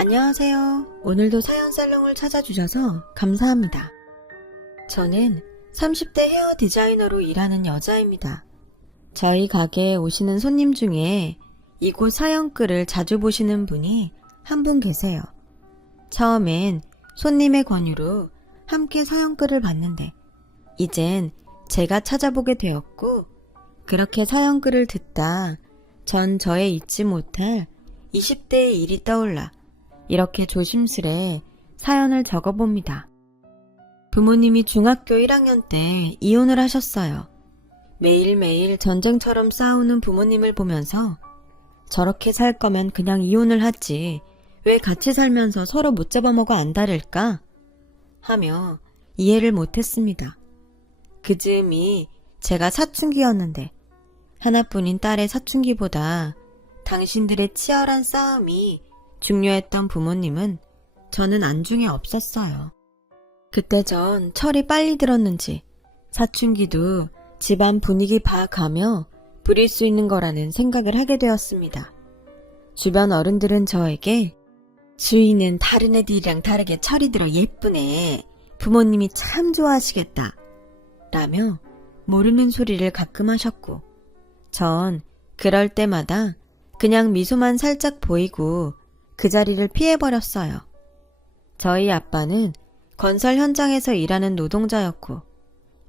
안녕하세요. 오늘도 사연 살롱을 찾아주셔서 감사합니다. 저는 30대 헤어 디자이너로 일하는 여자입니다. 저희 가게에 오시는 손님 중에 이곳 사연글을 자주 보시는 분이 한 분 계세요. 처음엔 손님의 권유로 함께 사연글을 봤는데 이젠 제가 찾아보게 되었고, 그렇게 사연글을 듣다 전 저의 잊지 못할 20대의 일이 떠올라 이렇게 조심스레 사연을 적어봅니다. 부모님이 중학교 1학년 때 이혼을 하셨어요. 매일매일 전쟁처럼 싸우는 부모님을 보면서 저렇게 살 거면 그냥 이혼을 하지 왜 같이 살면서 서로 못 잡아먹어 안달을까? 하며 이해를 못했습니다. 그 즈음이 제가 사춘기였는데 하나뿐인 딸의 사춘기보다 당신들의 치열한 싸움이 중요했던 부모님은 저는 안중에 없었어요. 그때 전 철이 빨리 들었는지 사춘기도 집안 분위기 봐가며 부릴 수 있는 거라는 생각을 하게 되었습니다. 주변 어른들은 저에게 주인은 다른 애들이랑 다르게 철이 들어 예쁘네. 부모님이 참 좋아하시겠다. 라며 모르는 소리를 가끔 하셨고, 전 그럴 때마다 그냥 미소만 살짝 보이고 그 자리를 피해버렸어요. 저희 아빠는 건설 현장에서 일하는 노동자였고,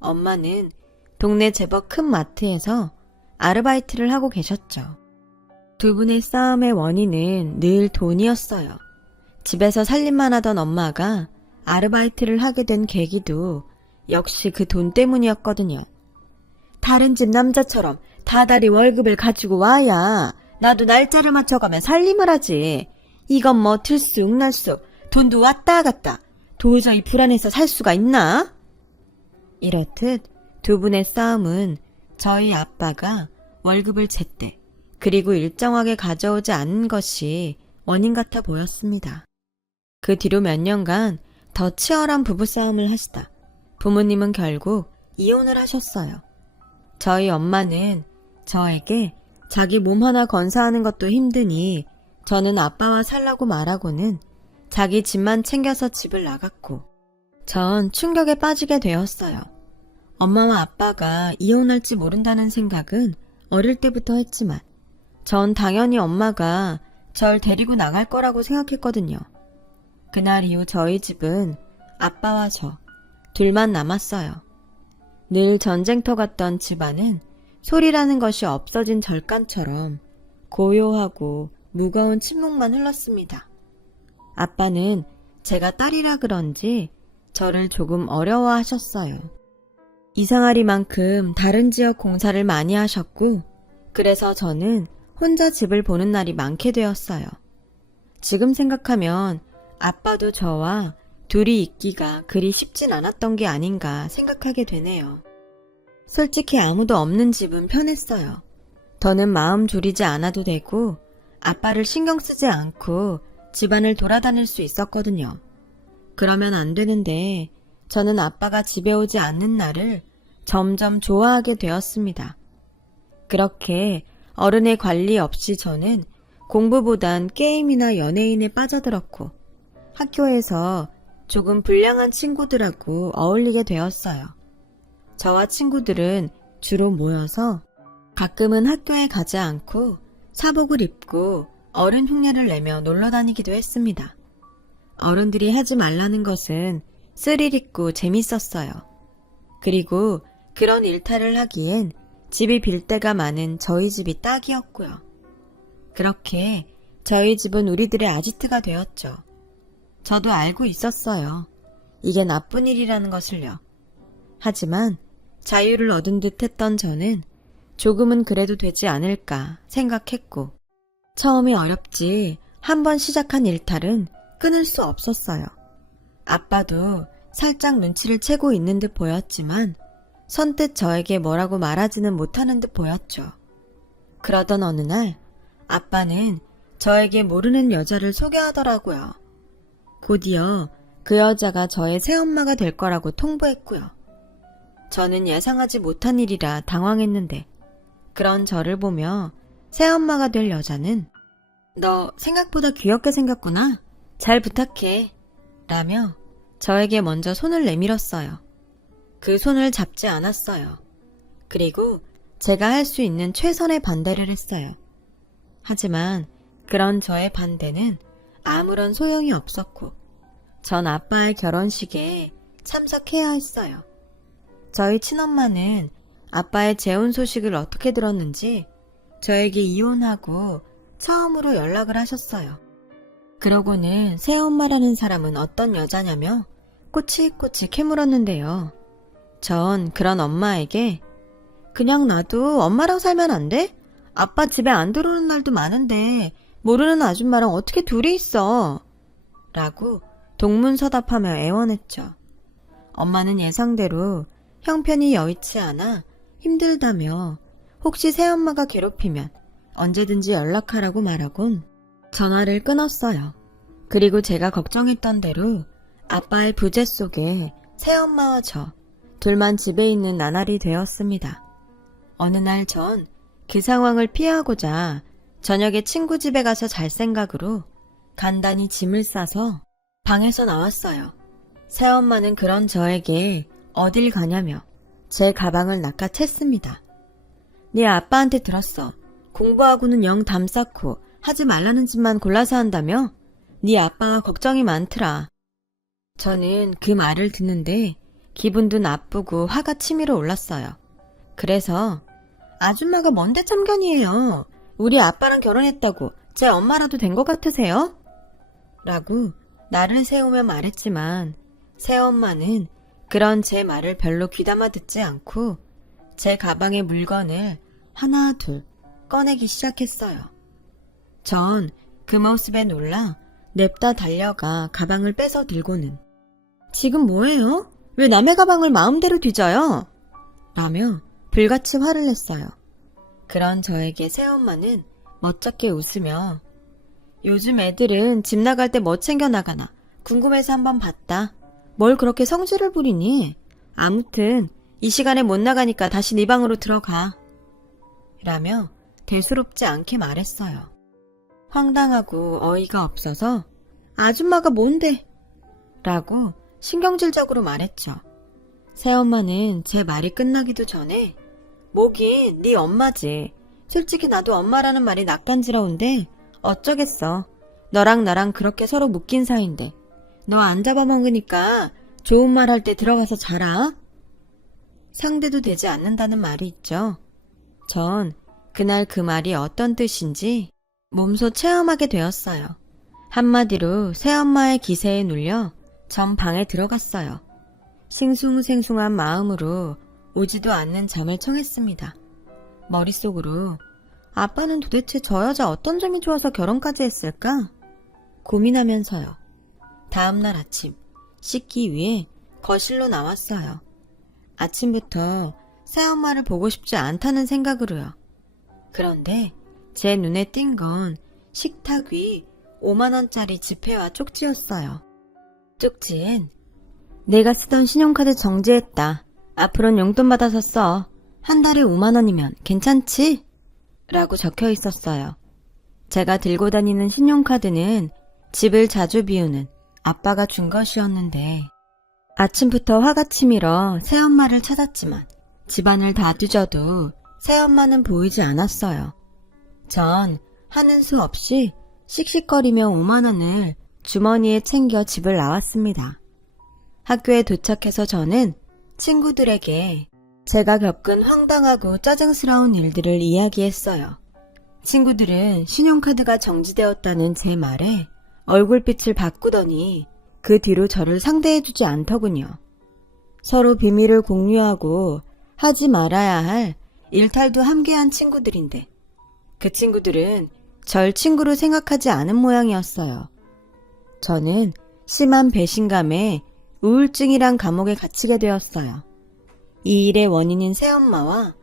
엄마는 동네 제법 큰 마트에서 아르바이트를 하고 계셨죠. 두 분의 싸움의 원인은 늘 돈이었어요. 집에서 살림만 하던 엄마가 아르바이트를 하게 된 계기도 역시 그 돈 때문이었거든요. 다른 집 남자처럼 다달이 월급을 가지고 와야 나도 날짜를 맞춰가면 살림을 하지. 이건 뭐 들쑥날쑥 돈도 왔다 갔다 도저히 불안해서 살 수가 있나? 이렇듯 두 분의 싸움은 저희 아빠가 월급을 제때 그리고 일정하게 가져오지 않은 것이 원인 같아 보였습니다. 그 뒤로 몇 년간 더 치열한 부부싸움을 하시다 부모님은 결국 이혼을 하셨어요. 저희 엄마는 저에게 자기 몸 하나 건사하는 것도 힘드니 저는 아빠와 살라고 말하고는 자기 집만 챙겨서 집을 나갔고, 전 충격에 빠지게 되었어요. 엄마와 아빠가 이혼할지 모른다는 생각은 어릴 때부터 했지만 전 당연히 엄마가 절 데리고 나갈 거라고 생각했거든요. 그날 이후 저희 집은 아빠와 저 둘만 남았어요. 늘 전쟁터 같던 집안은 소리라는 것이 없어진 절간처럼 고요하고 무거운 침묵만 흘렀습니다. 아빠는 제가 딸이라 그런지 저를 조금 어려워하셨어요. 이상하리만큼 다른 지역 공사를 많이 하셨고, 그래서 저는 혼자 집을 보는 날이 많게 되었어요. 지금 생각하면 아빠도 저와 둘이 있기가 그리 쉽진 않았던 게 아닌가 생각하게 되네요. 솔직히 아무도 없는 집은 편했어요. 더는 마음 졸이지 않아도 되고 아빠를 신경 쓰지 않고 집안을 돌아다닐 수 있었거든요. 그러면 안 되는데 저는 아빠가 집에 오지 않는 날을 점점 좋아하게 되었습니다. 그렇게 어른의 관리 없이 저는 공부보단 게임이나 연예인에 빠져들었고, 학교에서 조금 불량한 친구들하고 어울리게 되었어요. 저와 친구들은 주로 모여서 가끔은 학교에 가지 않고 사복을 입고 어른 흉내를 내며 놀러 다니기도 했습니다. 어른들이 하지 말라는 것은 스릴 있고 재밌었어요. 그리고 그런 일탈을 하기엔 집이 빌 데가 많은 저희 집이 딱이었고요. 그렇게 저희 집은 우리들의 아지트가 되었죠. 저도 알고 있었어요. 이게 나쁜 일이라는 것을요. 하지만 자유를 얻은 듯 했던 저는 조금은 그래도 되지 않을까 생각했고, 처음이 어렵지 한번 시작한 일탈은 끊을 수 없었어요. 아빠도 살짝 눈치를 채고 있는 듯 보였지만 선뜻 저에게 뭐라고 말하지는 못하는 듯 보였죠. 그러던 어느 날 아빠는 저에게 모르는 여자를 소개하더라고요. 곧이어 그 여자가 저의 새엄마가 될 거라고 통보했고요. 저는 예상하지 못한 일이라 당황했는데, 그런 저를 보며 새엄마가 될 여자는 너 생각보다 귀엽게 생겼구나. 잘 부탁해. 라며 저에게 먼저 손을 내밀었어요. 그 손을 잡지 않았어요. 그리고 제가 할 수 있는 최선의 반대를 했어요. 하지만 그런 저의 반대는 아무런 소용이 없었고 전 아빠의 결혼식에 참석해야 했어요. 저희 친엄마는 아빠의 재혼 소식을 어떻게 들었는지 저에게 이혼하고 처음으로 연락을 하셨어요. 그러고는 새엄마라는 사람은 어떤 여자냐며 꼬치꼬치 캐물었는데요. 전 그런 엄마에게 그냥 나도 엄마랑 살면 안 돼? 아빠 집에 안 들어오는 날도 많은데 모르는 아줌마랑 어떻게 둘이 있어? 라고 동문서답하며 애원했죠. 엄마는 예상대로 형편이 여의치 않아 힘들다며 혹시 새엄마가 괴롭히면 언제든지 연락하라고 말하곤 전화를 끊었어요. 그리고 제가 걱정했던 대로 아빠의 부재 속에 새엄마와 저 둘만 집에 있는 나날이 되었습니다. 어느 날 전 그 상황을 피하고자 저녁에 친구 집에 가서 잘 생각으로 간단히 짐을 싸서 방에서 나왔어요. 새엄마는 그런 저에게 어딜 가냐며 제 가방을 낚아챘습니다. 네 아빠한테 들었어. 공부하고는 영 담쌓고 하지 말라는 짓만 골라서 한다며? 네 아빠가 걱정이 많더라. 저는 그 말을 듣는데 기분도 나쁘고 화가 치밀어 올랐어요. 그래서 아줌마가 뭔데 참견이에요. 우리 아빠랑 결혼했다고 제 엄마라도 된 것 같으세요? 라고 나를 세우며 말했지만 새엄마는 그런 제 말을 별로 귀담아 듣지 않고 제 가방의 물건을 하나 둘 꺼내기 시작했어요. 전 그 모습에 놀라 냅다 달려가 가방을 빼서 들고는 지금 뭐해요? 왜 남의 가방을 마음대로 뒤져요? 라며 불같이 화를 냈어요. 그런 저에게 새엄마는 멋쩍게 웃으며 요즘 애들은 집 나갈 때 뭐 챙겨 나가나 궁금해서 한번 봤다. 뭘 그렇게 성질을 부리니? 아무튼 이 시간에 못 나가니까 다시 네 방으로 들어가. 라며 대수롭지 않게 말했어요. 황당하고 어이가 없어서 아줌마가 뭔데? 라고 신경질적으로 말했죠. 새엄마는 제 말이 끝나기도 전에 뭐긴 네 엄마지. 솔직히 나도 엄마라는 말이 낯간지러운데 어쩌겠어. 너랑 나랑 그렇게 서로 묶인 사이인데 너 안 잡아먹으니까 좋은 말 할 때 들어가서 자라. 상대도 되지 않는다는 말이 있죠. 전 그날 그 말이 어떤 뜻인지 몸소 체험하게 되었어요. 한마디로 새엄마의 기세에 눌려 전 방에 들어갔어요. 싱숭생숭한 마음으로 오지도 않는 잠을 청했습니다. 머릿속으로 아빠는 도대체 저 여자 어떤 점이 좋아서 결혼까지 했을까? 고민하면서요. 다음날 아침 씻기 위해 거실로 나왔어요. 아침부터 새엄마를 보고 싶지 않다는 생각으로요. 그런데 제 눈에 띈 건 식탁 위 5만원짜리 지폐와 쪽지였어요. 쪽지엔 내가 쓰던 신용카드 정지했다. 앞으로는 용돈 받아서 써. 한 달에 5만원이면 괜찮지? 라고 적혀 있었어요. 제가 들고 다니는 신용카드는 집을 자주 비우는 아빠가 준 것이었는데 아침부터 화가 치밀어 새엄마를 찾았지만 집안을 다 뒤져도 새엄마는 보이지 않았어요. 전 하는 수 없이 씩씩거리며 5만원을 주머니에 챙겨 집을 나왔습니다. 학교에 도착해서 저는 친구들에게 제가 겪은 황당하고 짜증스러운 일들을 이야기했어요. 친구들은 신용카드가 정지되었다는 제 말에 얼굴빛을 바꾸더니 그 뒤로 저를 상대해주지 않더군요. 서로 비밀을 공유하고 하지 말아야 할 일탈도 함께한 친구들인데 그 친구들은 절 친구로 생각하지 않은 모양이었어요. 저는 심한 배신감에 우울증이란 감옥에 갇히게 되었어요. 이 일의 원인인 새엄마와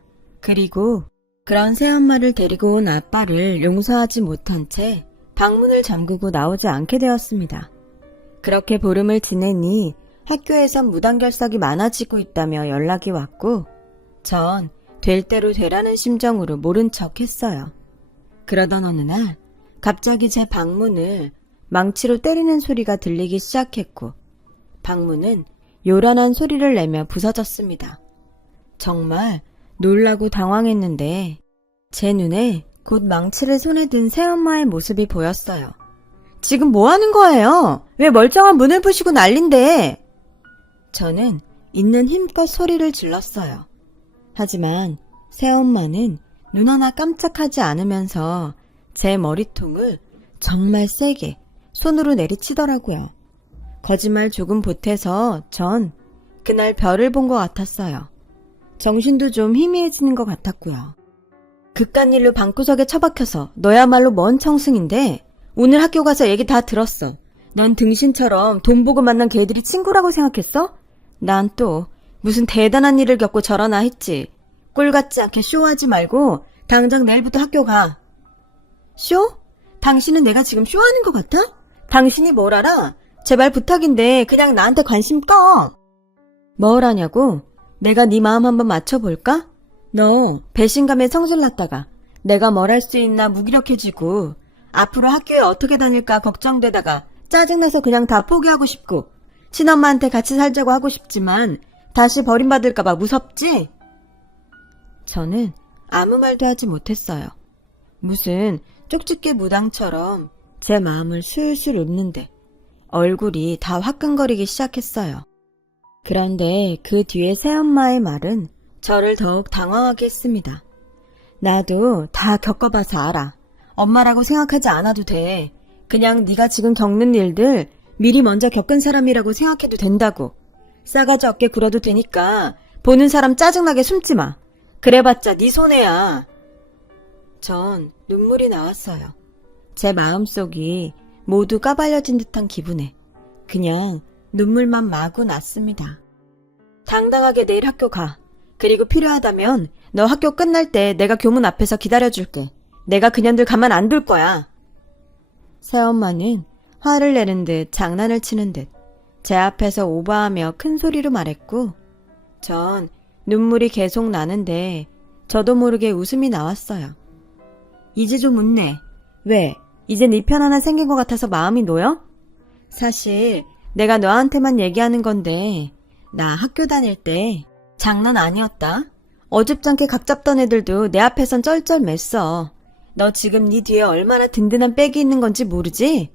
그리고 그런 새엄마를 데리고 온 아빠를 용서하지 못한 채 방문을 잠그고 나오지 않게 되었습니다. 그렇게 보름을 지내니 학교에선 무단결석이 많아지고 있다며 연락이 왔고 전 될 대로 되라는 심정으로 모른 척 했어요. 그러던 어느 날 갑자기 제 방문을 망치로 때리는 소리가 들리기 시작했고 방문은 요란한 소리를 내며 부서졌습니다. 정말 놀라고 당황했는데 제 눈에 곧 망치를 손에 든 새엄마의 모습이 보였어요. 지금 뭐 하는 거예요? 왜 멀쩡한 문을 부시고 난린데? 저는 있는 힘껏 소리를 질렀어요. 하지만 새엄마는 눈 하나 깜짝하지 않으면서 제 머리통을 정말 세게 손으로 내리치더라고요. 거짓말 조금 보태서 전 그날 별을 본 것 같았어요. 정신도 좀 희미해지는 것 같았고요. 그깟 일로 방구석에 처박혀서 너야말로 뭔 청승인데 오늘 학교 가서 얘기 다 들었어. 넌 등신처럼 돈 보고 만난 개들이 친구라고 생각했어? 난 또 무슨 대단한 일을 겪고 저러나 했지. 꼴 같지 않게 쇼하지 말고 당장 내일부터 학교 가. 쇼? 당신은 내가 지금 쇼하는 것 같아? 당신이 뭘 알아? 제발 부탁인데 그냥 나한테 관심 꺼. 뭘 하냐고? 내가 네 마음 한번 맞춰볼까? 너 배신감에 성질났다가 내가 뭘 할 수 있나 무기력해지고 앞으로 학교에 어떻게 다닐까 걱정되다가 짜증나서 그냥 다 포기하고 싶고 친엄마한테 같이 살자고 하고 싶지만 다시 버림받을까봐 무섭지? 저는 아무 말도 하지 못했어요. 무슨 쪽집게 무당처럼 제 마음을 술술 읊는데 얼굴이 다 화끈거리기 시작했어요. 그런데 그 뒤에 새엄마의 말은 저를 더욱 당황하게 했습니다. 나도 다 겪어봐서 알아. 엄마라고 생각하지 않아도 돼. 그냥 네가 지금 겪는 일들 미리 먼저 겪은 사람이라고 생각해도 된다고. 싸가지 없게 굴어도 되니까 보는 사람 짜증나게 숨지 마. 그래봤자 네 손해야. 전 눈물이 나왔어요. 제 마음속이 모두 까발려진 듯한 기분에 그냥 눈물만 마구 났습니다. 당당하게 내일 학교 가. 그리고 필요하다면 너 학교 끝날 때 내가 교문 앞에서 기다려줄게. 내가 그년들 가만 안 둘 거야. 새엄마는 화를 내는 듯 장난을 치는 듯 제 앞에서 오버하며 큰 소리로 말했고 전 눈물이 계속 나는데 저도 모르게 웃음이 나왔어요. 이제 좀 웃네. 왜? 이제 네 편 하나 생긴 것 같아서 마음이 놓여? 사실 내가 너한테만 얘기하는 건데 나 학교 다닐 때 장난 아니었다. 어줍잖게 각 잡던 애들도 내 앞에선 쩔쩔 맸어. 너 지금 네 뒤에 얼마나 든든한 백이 있는 건지 모르지?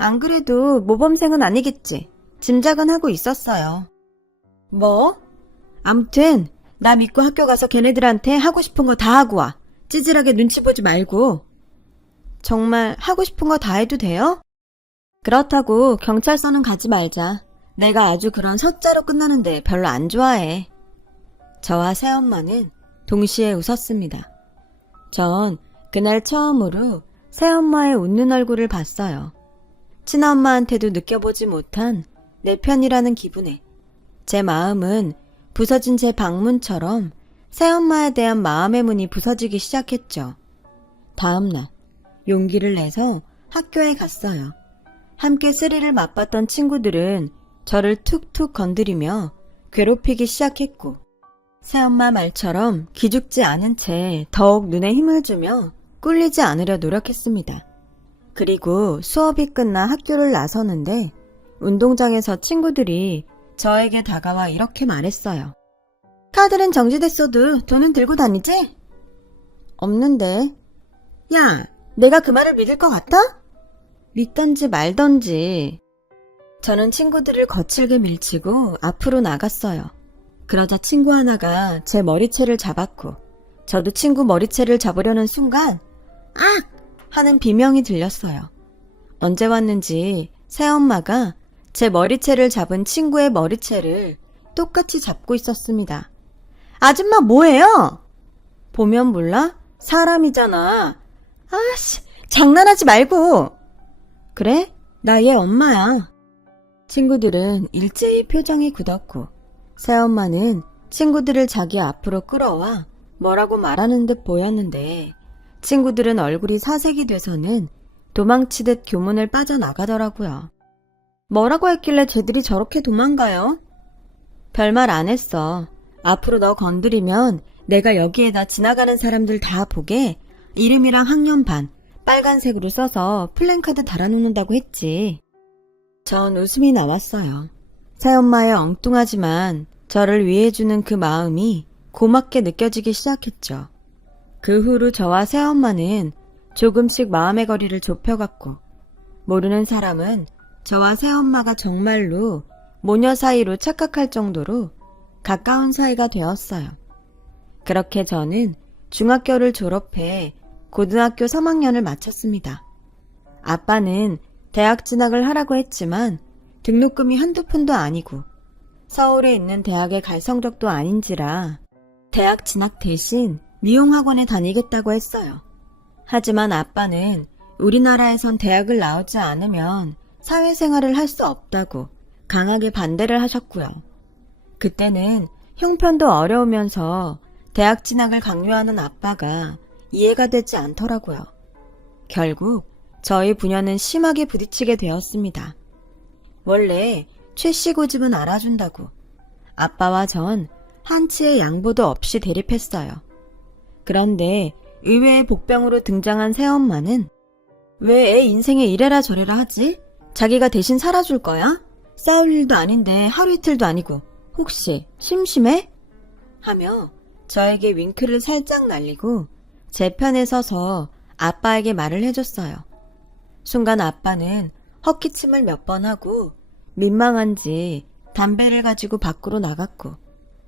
안 그래도 모범생은 아니겠지. 짐작은 하고 있었어요. 뭐? 암튼 나 믿고 학교 가서 걔네들한테 하고 싶은 거 다 하고 와. 찌질하게 눈치 보지 말고. 정말 하고 싶은 거 다 해도 돼요? 그렇다고 경찰서는 가지 말자. 내가 아주 그런 서자로 끝나는데 별로 안 좋아해. 저와 새엄마는 동시에 웃었습니다. 전 그날 처음으로 새엄마의 웃는 얼굴을 봤어요. 친엄마한테도 느껴보지 못한 내 편이라는 기분에 제 마음은 부서진 제 방문처럼 새엄마에 대한 마음의 문이 부서지기 시작했죠. 다음날 용기를 내서 학교에 갔어요. 함께 쓰리를 맛봤던 친구들은 저를 툭툭 건드리며 괴롭히기 시작했고 새엄마 말처럼 기죽지 않은 채 더욱 눈에 힘을 주며 꿀리지 않으려 노력했습니다. 그리고 수업이 끝나 학교를 나서는데 운동장에서 친구들이 저에게 다가와 이렇게 말했어요. 카드는 정지됐어도 돈은 들고 다니지? 없는데. 야, 내가 그 말을 믿을 것 같아? 믿던지 말던지. 저는 친구들을 거칠게 밀치고 앞으로 나갔어요. 그러자 친구 하나가 제 머리채를 잡았고 저도 친구 머리채를 잡으려는 순간 악! 하는 비명이 들렸어요. 언제 왔는지 새엄마가 제 머리채를 잡은 친구의 머리채를 똑같이 잡고 있었습니다. 아줌마 뭐해요? 보면 몰라? 사람이잖아. 아씨, 장난하지 말고. 그래? 나 얘 엄마야. 친구들은 일제히 표정이 굳었고 새엄마는 친구들을 자기 앞으로 끌어와 뭐라고 말하는 듯 보였는데 친구들은 얼굴이 사색이 돼서는 도망치듯 교문을 빠져나가더라고요. 뭐라고 했길래 쟤들이 저렇게 도망가요? 별말 안 했어. 앞으로 너 건드리면 내가 여기에다 지나가는 사람들 다 보게 이름이랑 학년 반, 빨간색으로 써서 플랜카드 달아놓는다고 했지. 전 웃음이 나왔어요. 새엄마의 엉뚱하지만 저를 위해주는 그 마음이 고맙게 느껴지기 시작했죠. 그 후로 저와 새엄마는 조금씩 마음의 거리를 좁혀갔고, 모르는 사람은 저와 새엄마가 정말로 모녀 사이로 착각할 정도로 가까운 사이가 되었어요. 그렇게 저는 중학교를 졸업해 고등학교 3학년을 마쳤습니다. 아빠는 대학 진학을 하라고 했지만 등록금이 한두 푼도 아니고 서울에 있는 대학에 갈 성적도 아닌지라 대학 진학 대신 미용학원에 다니겠다고 했어요. 하지만 아빠는 우리나라에선 대학을 나오지 않으면 사회생활을 할 수 없다고 강하게 반대를 하셨고요. 그때는 형편도 어려우면서 대학 진학을 강요하는 아빠가 이해가 되지 않더라고요. 결국 저희 부녀는 심하게 부딪히게 되었습니다. 원래 최씨 고집은 알아준다고 아빠와 전 한치의 양보도 없이 대립했어요. 그런데 의외의 복병으로 등장한 새엄마는 왜 애 인생에 이래라 저래라 하지? 자기가 대신 살아줄 거야? 싸울 일도 아닌데 하루 이틀도 아니고 혹시 심심해? 하며 저에게 윙크를 살짝 날리고 제 편에 서서 아빠에게 말을 해줬어요. 순간 아빠는 헛기침을 몇 번 하고 민망한지 담배를 가지고 밖으로 나갔고,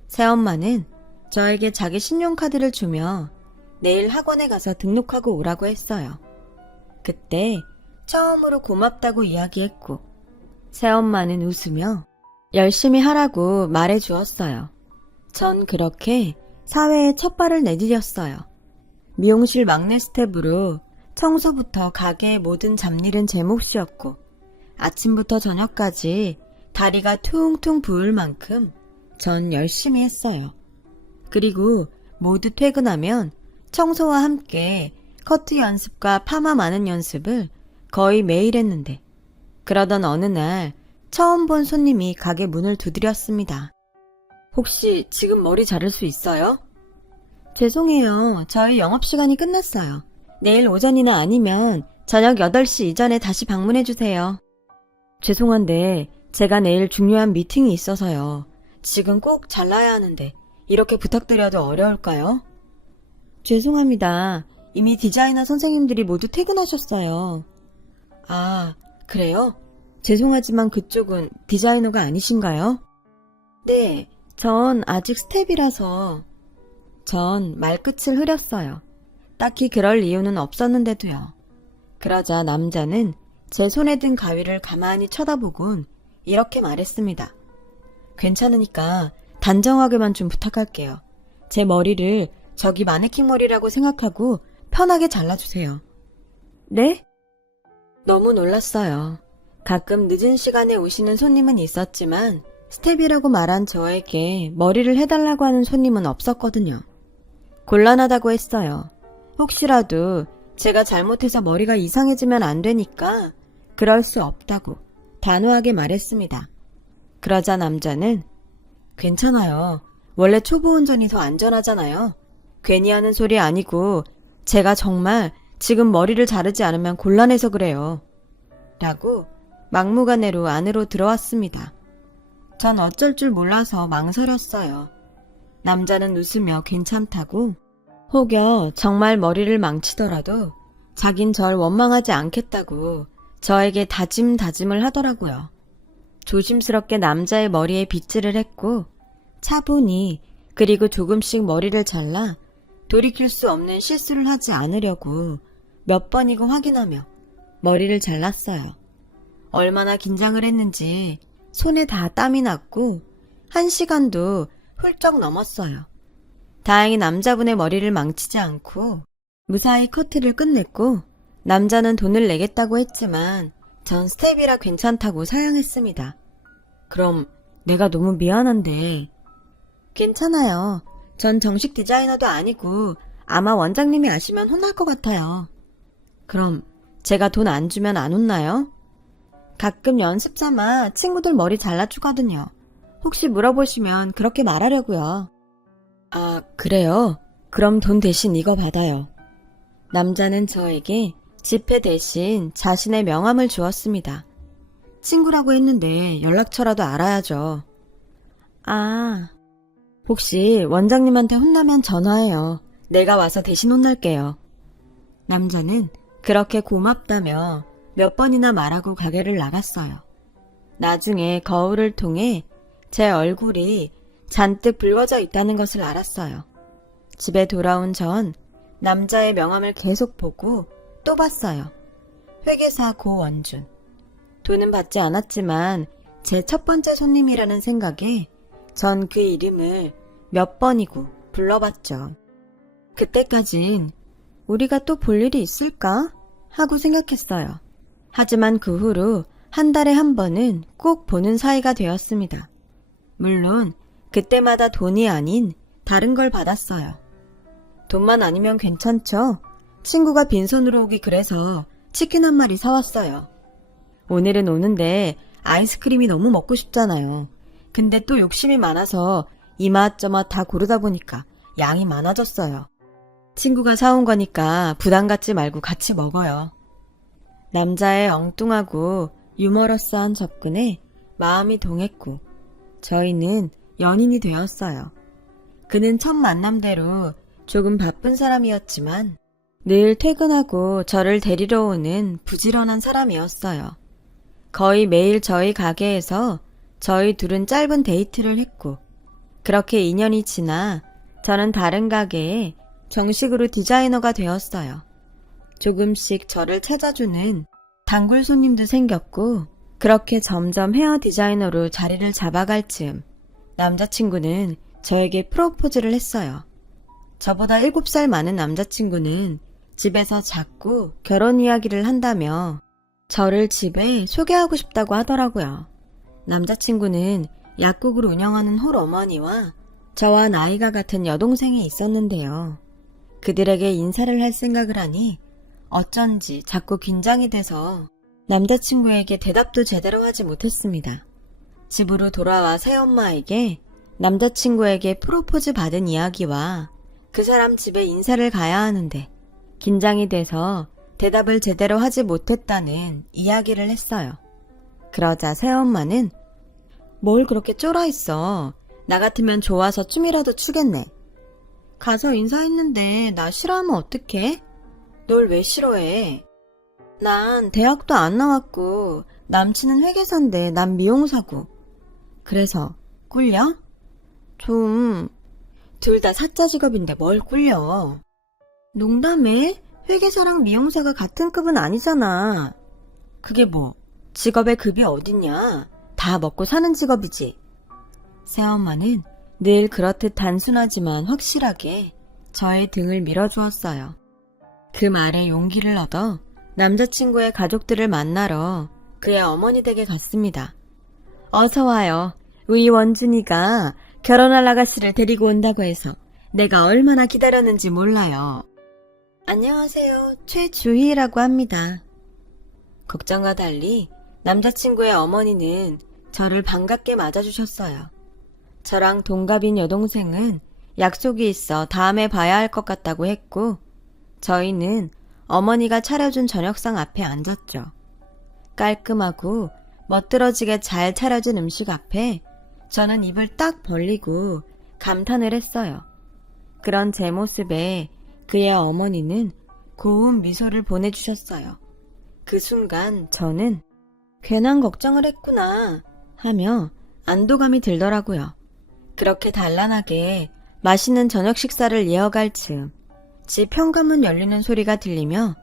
새엄마는 저에게 자기 신용카드를 주며 내일 학원에 가서 등록하고 오라고 했어요. 그때 처음으로 고맙다고 이야기했고, 새엄마는 웃으며 열심히 하라고 말해 주었어요. 전 그렇게 사회에 첫 발을 내디뎠어요. 미용실 막내 스텝으로 청소부터 가게의 모든 잡일은 제 몫이었고, 아침부터 저녁까지 다리가 퉁퉁 부을 만큼 전 열심히 했어요. 그리고 모두 퇴근하면 청소와 함께 커트 연습과 파마 마는 연습을 거의 매일 했는데, 그러던 어느 날 처음 본 손님이 가게 문을 두드렸습니다. 혹시 지금 머리 자를 수 있어요? 죄송해요. 저희 영업시간이 끝났어요. 내일 오전이나 아니면 저녁 8시 이전에 다시 방문해주세요. 죄송한데 제가 내일 중요한 미팅이 있어서요. 지금 꼭 잘라야 하는데 이렇게 부탁드려도 어려울까요? 죄송합니다. 이미 디자이너 선생님들이 모두 퇴근하셨어요. 아, 그래요? 죄송하지만 그쪽은 디자이너가 아니신가요? 네, 전 아직 스텝이라서. 전 말끝을 흐렸어요. 딱히 그럴 이유는 없었는데도요. 그러자 남자는 제 손에 든 가위를 가만히 쳐다보곤 이렇게 말했습니다. 괜찮으니까 단정하게만 좀 부탁할게요. 제 머리를 저기 마네킹 머리라고 생각하고 편하게 잘라주세요. 네? 너무 놀랐어요. 가끔 늦은 시간에 오시는 손님은 있었지만 스텝이라고 말한 저에게 머리를 해달라고 하는 손님은 없었거든요. 곤란하다고 했어요. 혹시라도 제가 잘못해서 머리가 이상해지면 안 되니까 그럴 수 없다고 단호하게 말했습니다. 그러자 남자는 괜찮아요. 원래 초보 운전이 더 안전하잖아요. 괜히 하는 소리 아니고 제가 정말 지금 머리를 자르지 않으면 곤란해서 그래요. 라고 막무가내로 안으로 들어왔습니다. 전 어쩔 줄 몰라서 망설였어요. 남자는 웃으며 괜찮다고, 혹여 정말 머리를 망치더라도 자긴 절 원망하지 않겠다고 저에게 다짐을 하더라고요. 조심스럽게 남자의 머리에 빗질을 했고 차분히, 그리고 조금씩 머리를 잘라 돌이킬 수 없는 실수를 하지 않으려고 몇 번이고 확인하며 머리를 잘랐어요. 얼마나 긴장을 했는지 손에 다 땀이 났고 1시간도 훌쩍 넘었어요. 다행히 남자분의 머리를 망치지 않고 무사히 커트를 끝냈고, 남자는 돈을 내겠다고 했지만 전 스텝이라 괜찮다고 사양했습니다. 그럼 내가 너무 미안한데. 괜찮아요. 전 정식 디자이너도 아니고 아마 원장님이 아시면 혼날 것 같아요. 그럼 제가 돈 안 주면 안 혼나요? 가끔 연습 삼아 친구들 머리 잘라주거든요. 혹시 물어보시면 그렇게 말하려고요. 아, 그래요? 그럼 돈 대신 이거 받아요. 남자는 저에게 지폐 대신 자신의 명함을 주었습니다. 친구라고 했는데 연락처라도 알아야죠. 아, 혹시 원장님한테 혼나면 전화해요. 내가 와서 대신 혼날게요. 남자는 그렇게 고맙다며 몇 번이나 말하고 가게를 나갔어요. 나중에 거울을 통해 제 얼굴이 잔뜩 붉어져 있다는 것을 알았어요. 집에 돌아온 전 남자의 명함을 계속 보고 또 봤어요. 회계사 고원준. 돈은 받지 않았지만 제 첫 번째 손님이라는 생각에 전 그 이름을 몇 번이고 불러봤죠. 그때까진 우리가 또 볼 일이 있을까? 하고 생각했어요. 하지만 그 후로 한 달에 한 번은 꼭 보는 사이가 되었습니다. 물론 그때마다 돈이 아닌 다른 걸 받았어요. 돈만 아니면 괜찮죠? 친구가 빈손으로 오기 그래서 치킨 한 마리 사왔어요. 오늘은 오는데 아이스크림이 너무 먹고 싶잖아요. 근데 또 욕심이 많아서 이맛저맛 다 고르다 보니까 양이 많아졌어요. 친구가 사온 거니까 부담 갖지 말고 같이 먹어요. 남자의 엉뚱하고 유머러스한 접근에 마음이 동했고 저희는 연인이 되었어요. 그는 첫 만남대로 조금 바쁜 사람이었지만 늘 퇴근하고 저를 데리러 오는 부지런한 사람이었어요. 거의 매일 저희 가게에서 저희 둘은 짧은 데이트를 했고 그렇게 2년이 지나 저는 다른 가게에 정식으로 디자이너가 되었어요. 조금씩 저를 찾아주는 단골 손님도 생겼고 그렇게 점점 헤어 디자이너로 자리를 잡아갈 즈음 남자친구는 저에게 프로포즈를 했어요. 저보다 7살 많은 남자친구는 집에서 자꾸 결혼 이야기를 한다며 저를 집에 소개하고 싶다고 하더라고요. 남자친구는 약국을 운영하는 홀 어머니와 저와 나이가 같은 여동생이 있었는데요. 그들에게 인사를 할 생각을 하니 어쩐지 자꾸 긴장이 돼서 남자친구에게 대답도 제대로 하지 못했습니다. 집으로 돌아와 새엄마에게 남자친구에게 프로포즈 받은 이야기와 그 사람 집에 인사를 가야 하는데 긴장이 돼서 대답을 제대로 하지 못했다는 이야기를 했어요. 그러자 새엄마는 뭘 그렇게 쫄아 있어. 나 같으면 좋아서 춤이라도 추겠네. 가서 인사했는데 나 싫어하면 어떡해? 널 왜 싫어해? 난 대학도 안 나왔고 남친은 회계사인데 난 미용사고. 그래서 꿀려? 좀... 둘 다 사짜 직업인데 뭘 꿀려? 농담해? 회계사랑 미용사가 같은 급은 아니잖아. 그게 뭐 직업의 급이 어딨냐? 다 먹고 사는 직업이지. 새엄마는 늘 그렇듯 단순하지만 확실하게 저의 등을 밀어주었어요. 그 말에 용기를 얻어 남자친구의 가족들을 만나러 그의 어머니 댁에 갔습니다. 어서 와요. 우리 원준이가 결혼할 아가씨를 데리고 온다고 해서 내가 얼마나 기다렸는지 몰라요. 안녕하세요. 최주희라고 합니다. 걱정과 달리 남자친구의 어머니는 저를 반갑게 맞아주셨어요. 저랑 동갑인 여동생은 약속이 있어 다음에 봐야 할 것 같다고 했고 저희는 어머니가 차려준 저녁상 앞에 앉았죠. 깔끔하고 멋들어지게 잘 차려진 음식 앞에 저는 입을 딱 벌리고 감탄을 했어요. 그런 제 모습에 그의 어머니는 고운 미소를 보내주셨어요. 그 순간 저는 괜한 걱정을 했구나 하며 안도감이 들더라고요. 그렇게 단란하게 맛있는 저녁 식사를 이어갈 즈음 집 현관문 열리는 소리가 들리며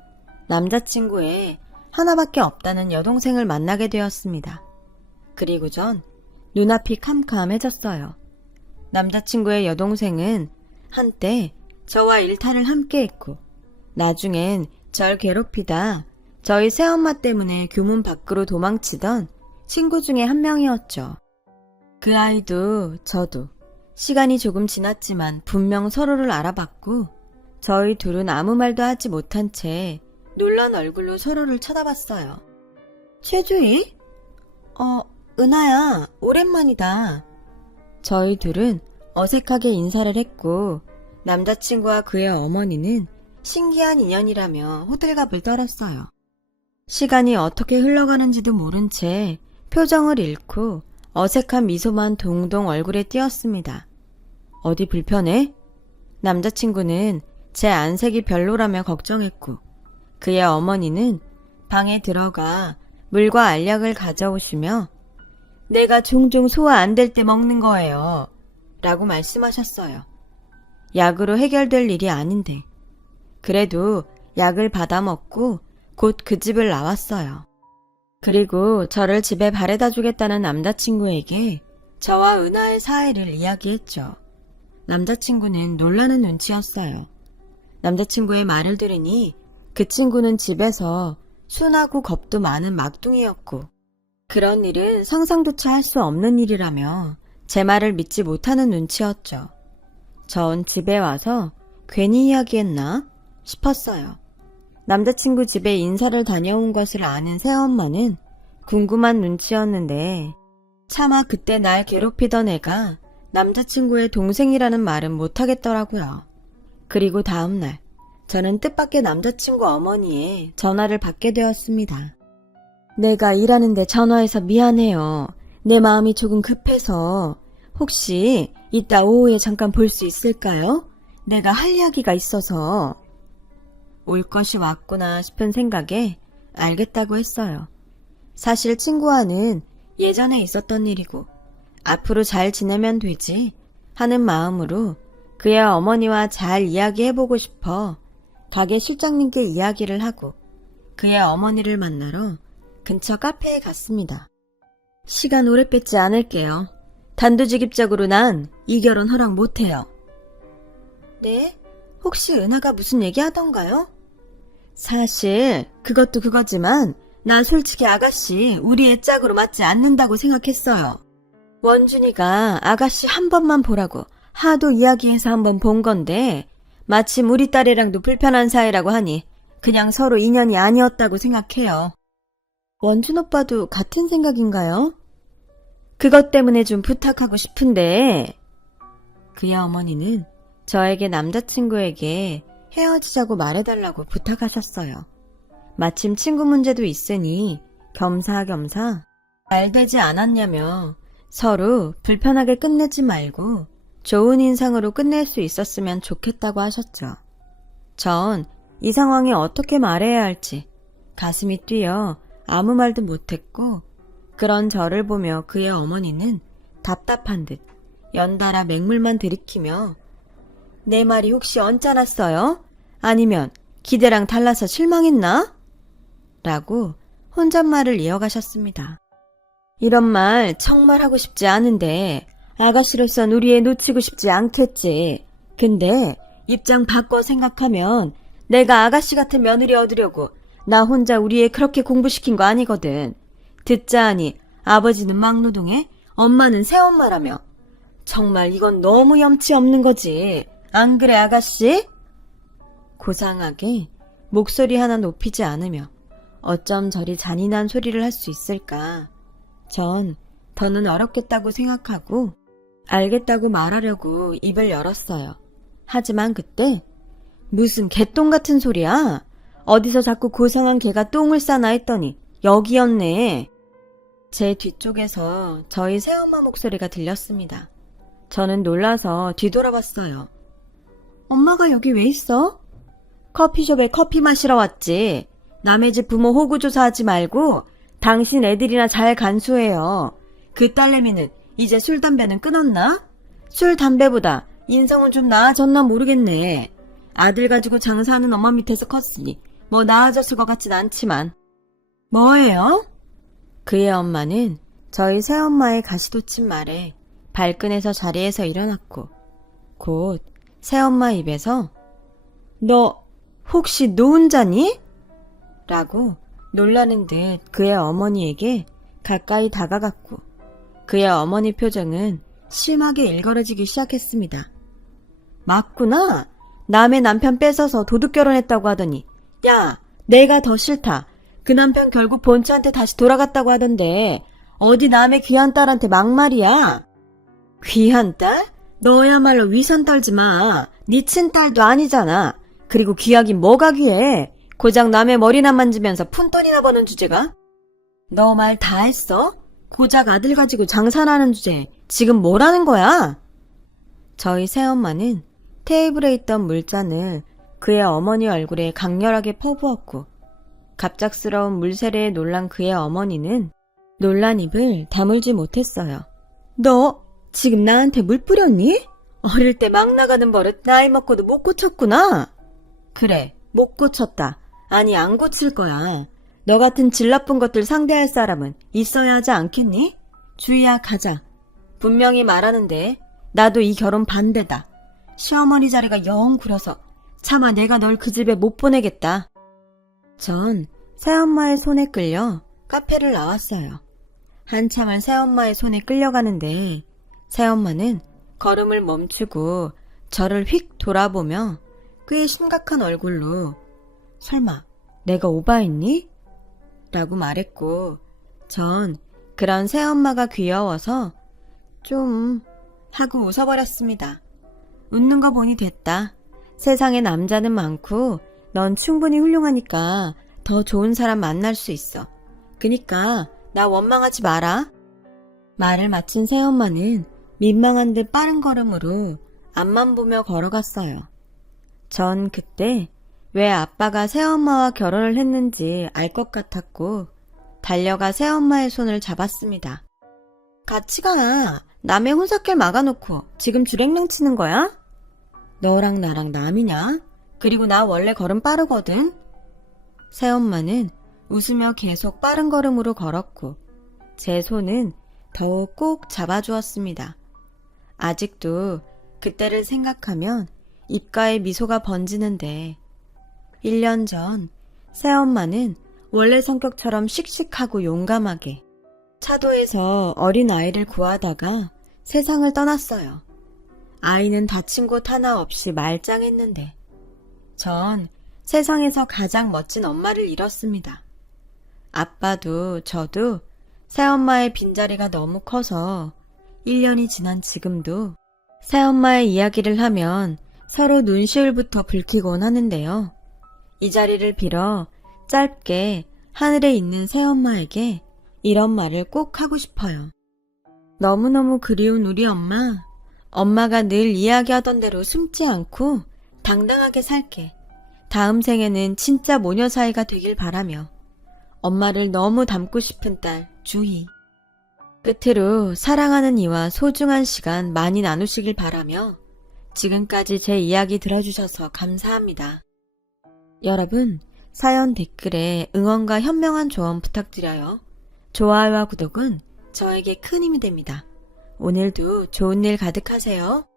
남자친구의 하나밖에 없다는 여동생을 만나게 되었습니다. 그리고 전 눈앞이 캄캄해졌어요. 남자친구의 여동생은 한때 저와 일탈을 함께 했고 나중엔 절 괴롭히다 저희 새엄마 때문에 교문 밖으로 도망치던 친구 중에 한 명이었죠. 그 아이도 저도 시간이 조금 지났지만 분명 서로를 알아봤고 저희 둘은 아무 말도 하지 못한 채 놀란 얼굴로 서로를 쳐다봤어요. 최주희? 은하야, 오랜만이다. 저희 둘은 어색하게 인사를 했고 남자친구와 그의 어머니는 신기한 인연이라며 호들갑을 떨었어요. 시간이 어떻게 흘러가는지도 모른 채 표정을 잃고 어색한 미소만 동동 얼굴에 띄었습니다. 어디 불편해? 남자친구는 제 안색이 별로라며 걱정했고 그의 어머니는 방에 들어가 물과 알약을 가져오시며 내가 종종 소화 안 될 때 먹는 거예요. 라고 말씀하셨어요. 약으로 해결될 일이 아닌데. 그래도 약을 받아 먹고 곧 그 집을 나왔어요. 그리고 저를 집에 바래다 주겠다는 남자친구에게 저와 은하의 사이를 이야기했죠. 남자친구는 놀라는 눈치였어요. 남자친구의 말을 들으니 그 친구는 집에서 순하고 겁도 많은 막둥이였고 그런 일은 상상조차 할 수 없는 일이라며 제 말을 믿지 못하는 눈치였죠. 전 집에 와서 괜히 이야기했나 싶었어요. 남자친구 집에 인사를 다녀온 것을 아는 새엄마는 궁금한 눈치였는데 차마 그때 날 괴롭히던 애가 남자친구의 동생이라는 말은 못하겠더라고요. 그리고 다음날 저는 뜻밖의 남자친구 어머니의 전화를 받게 되었습니다. 내가 일하는데 전화해서 미안해요. 내 마음이 조금 급해서 혹시 이따 오후에 잠깐 볼 수 있을까요? 내가 할 이야기가 있어서. 올 것이 왔구나 싶은 생각에 알겠다고 했어요. 사실 친구와는 예전에 있었던 일이고 앞으로 잘 지내면 되지 하는 마음으로 그의 어머니와 잘 이야기해보고 싶어 가게 실장님께 이야기를 하고 그의 어머니를 만나러 근처 카페에 갔습니다. 시간 오래 뺏지 않을게요. 단도직입적으로 난 이 결혼 허락 못해요. 네? 혹시 은하가 무슨 얘기하던가요? 사실 그것도 그거지만 나 솔직히 아가씨 우리 애 짝으로 맞지 않는다고 생각했어요. 원준이가 아가씨 한 번만 보라고 하도 이야기해서 한번 본 건데 마침 우리 딸이랑도 불편한 사이라고 하니 그냥 서로 인연이 아니었다고 생각해요. 원준 오빠도 같은 생각인가요? 그것 때문에 좀 부탁하고 싶은데 그의 어머니는 저에게 남자친구에게 헤어지자고 말해달라고 부탁하셨어요. 마침 친구 문제도 있으니 겸사겸사 잘 되지 않았냐며 서로 불편하게 끝내지 말고 좋은 인상으로 끝낼 수 있었으면 좋겠다고 하셨죠. 전 이 상황에 어떻게 말해야 할지 가슴이 뛰어 아무 말도 못했고 그런 저를 보며 그의 어머니는 답답한 듯 연달아 맹물만 들이키며 내 말이 혹시 언짢았어요? 아니면 기대랑 달라서 실망했나? 라고 혼잣말을 이어가셨습니다. 이런 말 정말 하고 싶지 않은데 아가씨로선 우리 애 놓치고 싶지 않겠지. 근데 입장 바꿔 생각하면 내가 아가씨 같은 며느리 얻으려고 나 혼자 우리 애 그렇게 공부시킨 거 아니거든. 듣자 하니 아버지는 막노동에 엄마는 새엄마라며. 정말 이건 너무 염치 없는 거지. 안 그래 아가씨? 고상하게 목소리 하나 높이지 않으며 어쩜 저리 잔인한 소리를 할 수 있을까. 전 더는 어렵겠다고 생각하고 알겠다고 말하려고 입을 열었어요. 하지만 그때 무슨 개똥 같은 소리야? 어디서 자꾸 고상한 개가 똥을 싸나 했더니 여기였네. 제 뒤쪽에서 저희 새엄마 목소리가 들렸습니다. 저는 놀라서 뒤돌아봤어요. 엄마가 여기 왜 있어? 커피숍에 커피 마시러 왔지. 남의 집 부모 호구조사하지 말고 당신 애들이나 잘 간수해요. 그 딸내미는 이제 술 담배는 끊었나? 술 담배보다 인성은 좀 나아졌나 모르겠네. 아들 가지고 장사하는 엄마 밑에서 컸으니 뭐 나아졌을 것 같진 않지만. 뭐예요? 그의 엄마는 저희 새엄마의 가시돋친 말에 발끈해서 자리에서 일어났고 곧 새엄마 입에서 너 혹시 노은자니? 라고 놀라는 듯 그의 어머니에게 가까이 다가갔고 그의 어머니 표정은 심하게 일그러지기 시작했습니다. 맞구나. 남의 남편 뺏어서 도둑 결혼했다고 하더니 야 내가 더 싫다. 그 남편 결국 본처한테 다시 돌아갔다고 하던데 어디 남의 귀한 딸한테 막말이야. 귀한 딸? 너야말로 위선 떨지 마. 네 친딸도 아니잖아. 그리고 귀하긴 뭐가 귀해? 고작 남의 머리나 만지면서 푼돈이나 버는 주제가? 너 말 다 했어? 고작 아들 가지고 장사하는 주제 지금 뭐라는 거야? 저희 새엄마는 테이블에 있던 물잔을 그의 어머니 얼굴에 강렬하게 퍼부었고 갑작스러운 물세례에 놀란 그의 어머니는 놀란 입을 다물지 못했어요. 너 지금 나한테 물 뿌렸니? 어릴 때 막 나가는 버릇 나이 먹고도 못 고쳤구나. 그래, 못 고쳤다. 아니 안 고칠 거야. 너 같은 질 나쁜 것들 상대할 사람은 있어야 하지 않겠니? 주희야 가자. 분명히 말하는데 나도 이 결혼 반대다. 시어머니 자리가 영 구려서 차마 내가 널 그 집에 못 보내겠다. 전 새엄마의 손에 끌려 카페를 나왔어요. 한참을 새엄마의 손에 끌려가는데 새엄마는 걸음을 멈추고 저를 휙 돌아보며 꽤 심각한 얼굴로 설마 내가 오바했니? 라고 말했고 전 그런 새엄마가 귀여워서 좀 하고 웃어버렸습니다. 웃는 거 보니 됐다. 세상에 남자는 많고 넌 충분히 훌륭하니까 더 좋은 사람 만날 수 있어. 그니까 나 원망하지 마라. 말을 마친 새엄마는 민망한 듯 빠른 걸음으로 앞만 보며 걸어갔어요. 전 그때 왜 아빠가 새엄마와 결혼을 했는지 알 것 같았고 달려가 새엄마의 손을 잡았습니다. 같이 가. 남의 혼사길 막아놓고 지금 주랭랑 치는 거야? 너랑 나랑 남이냐? 그리고 나 원래 걸음 빠르거든. 새엄마는 웃으며 계속 빠른 걸음으로 걸었고 제 손은 더욱 꼭 잡아주었습니다. 아직도 그때를 생각하면 입가에 미소가 번지는데 1년 전 새엄마는 원래 성격처럼 씩씩하고 용감하게 차도에서 어린 아이를 구하다가 세상을 떠났어요. 아이는 다친 곳 하나 없이 말짱했는데 전 세상에서 가장 멋진 엄마를 잃었습니다. 아빠도 저도 새엄마의 빈자리가 너무 커서 1년이 지난 지금도 새엄마의 이야기를 하면 서로 눈시울부터 붉히곤 하는데요. 이 자리를 빌어 짧게 하늘에 있는 새엄마에게 이런 말을 꼭 하고 싶어요. 너무너무 그리운 우리 엄마. 엄마가 늘 이야기하던 대로 숨지 않고 당당하게 살게. 다음 생에는 진짜 모녀 사이가 되길 바라며 엄마를 너무 닮고 싶은 딸 주희. 끝으로 사랑하는 이와 소중한 시간 많이 나누시길 바라며 지금까지 제 이야기 들어주셔서 감사합니다. 여러분, 사연 댓글에 응원과 현명한 조언 부탁드려요. 좋아요와 구독은 저에게 큰 힘이 됩니다. 오늘도 좋은 일 가득하세요.